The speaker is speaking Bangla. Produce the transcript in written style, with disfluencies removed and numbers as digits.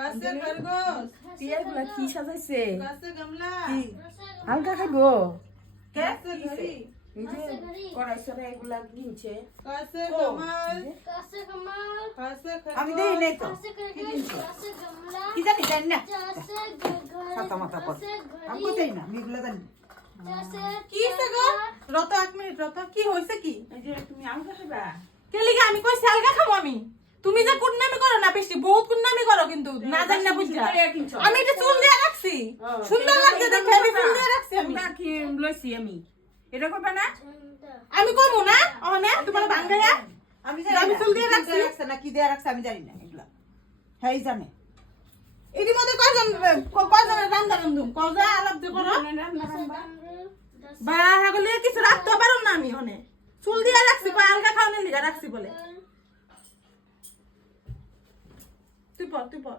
খাসে খরগোশ টিয়াগুলা কি সাজাইছে খাসে গামলা কি হালকা খাইবো খাসে ঘড়ি এই যে কড়াই সরাই এগুলা কিনছে খাসে কমাল কাছে কমাল খাসে আমি দেই নাই তো কাছে খরগোশ কাছে গামলা কি জানি জানি না কাছে ঘড়ি ছাতা মাথা পর কাছে আমি ঘড়ি কোথায় না আমি এগুলো জানি কাছে কি সে গো রত এক মিনিট রত কি হইছে কি এই যে তুমি হালকা খাইবা কেলিগা আমি কইছি আলগা খাবো আমি তুমি যে কুটনামি করো না বেশি বহুত কুটনামি করো কিন্তু না জানি না বুঝছা আমি এটা চুল দিয়ে রাখছি সুন্দর লাগছে দেখে আমি চুল দিয়ে রাখছি আমি তোমরা কি লইছি আমি এটা করবে না আমি কমু না অনে তোমার ভাঙ্গায়া আমি আমি চুল দিয়ে রাখছি। রাখছে না কি দিয়ে রাখছে আমি জানি না এগুলা হ্যাঁ জানে এর মধ্যে কয়জন রান্দা রান্ধুম কজা আলাপ দিয়ে করো বা হাগলে কিছু রাখতে পারো না আমি অনে চুল দিয়ে রাখছি কয় আলগা খাওয়ানোর লিগা রাখছি বলে তুই পর